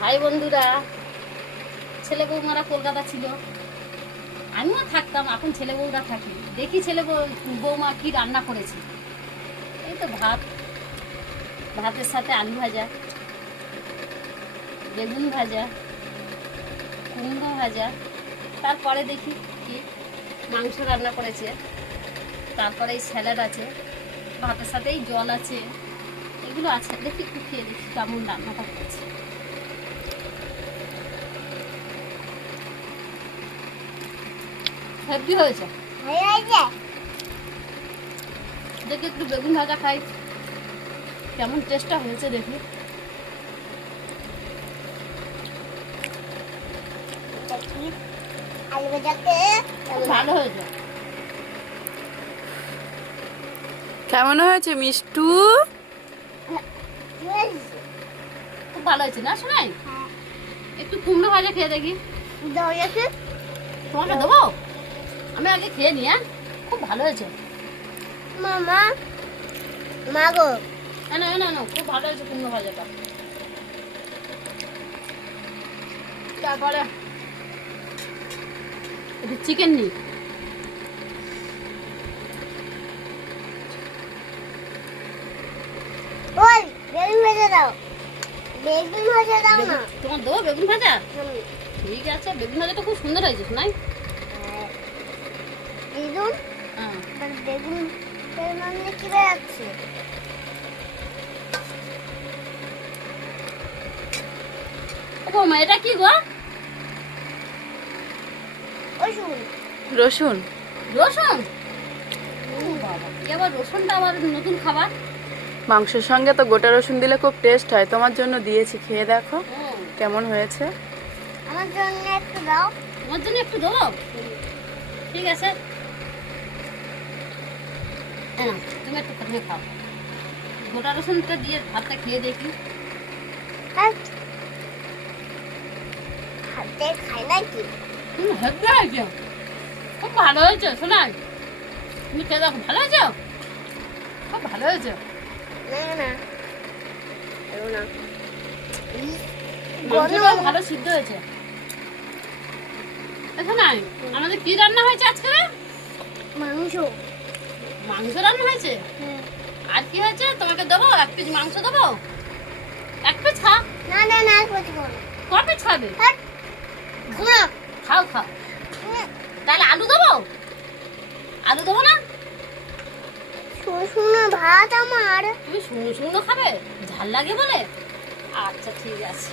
ভাই বন্ধুরা, ছেলে বৌমারা কলকাতা ছিল, আমিও থাকতাম। এখন ছেলে বউরা থাকি, দেখি ছেলে বৌমা কি রান্না করেছে। এই তো ভাতের সাথে আলু ভাজা, বেগুন ভাজা, কুমড়ো ভাজা, তারপরে দেখি কি মাংস রান্না করেছে, তারপরে এই স্যালাড আছে, ভাতের সাথে এই জল আছে, এগুলো আছে। দেখি একটু খেয়ে দেখি কেমন রান্নাটা করেছে। হেভি হয়েছে। দেখি একটু বেগুন ভাজা খাই, কেমন টেস্টটা হয়েছে দেখি। ভালো হয়েছে। কেমন হয়েছে মিষ্টু? খুব ভালো হয়েছে না শোনাই? একটু কুমড়ো ভাজা খেয়ে দেখি। তোমাকে দেবো? আমি আগে খেয়ে নি। খুব ভালো হয়েছে মামা মাগো। না না না, খুব ভালো হয়েছে কুমড়ো ভাজাটা। তারপরে একটু চিকেন নিই। ওই বেগুন ভাজা দাও, বেগুন ভাজা দাও না। তোমার দেবো বেগুন ভাজা? ঠিক আছে, বেগুন ভাজাটা খুব সুন্দর হয়েছে শোনাই। বেগুন হ্যাঁ, বেগুন মানে কি বেরাচ্ছে? ও বৌমা, এটা কি গো? ওই শুন, রসুন। রসুন? ও বাবা, কি আবার রসুনটা আবার নতুন খাবার? মাংসের সঙ্গে তো গোটা রসুন দিলে খুব টেস্ট হয়। তোমার জন্য দিয়েছি, খেয়ে দেখো ও, কেমন হয়েছে। আমার জন্য একটু দাও। তোমার জন্য একটু দেবো? ঠিক আছে, হ্যাঁ, তুমি একটু প্রথমে খাও। গোটা রসুনটা দিয়ে ভাতটা খেয়ে দেখি। হাতে খাই নাকি? হেভি হয়েছে, খুব ভালো হয়েছে শোনাই। তুমি খেয়ে দেখো, ভালো হয়েছে, খুব ভালো হয়েছে। না না না, মাংসটাও ভালো সিদ্ধ হয়েছে। শোনাই, আমাদের কি রান্না হয়েছে আজকে? মাংস। মাংস রান্না হয়েছে। আর কি হয়েছে? তোমাকে দেবো, 1 পিস মাংস দেবো। 1 পিস খা। না না না, করতে পারো না। ক পিস খাবে? খাও খাও খাও। তাহলে আলু দেবো? আলু দেবো না? শুনো ভাত আমার। তুমি শুকনো শুকনো খাবে, ঝাল লাগে বলে? আচ্ছা ঠিক আছে।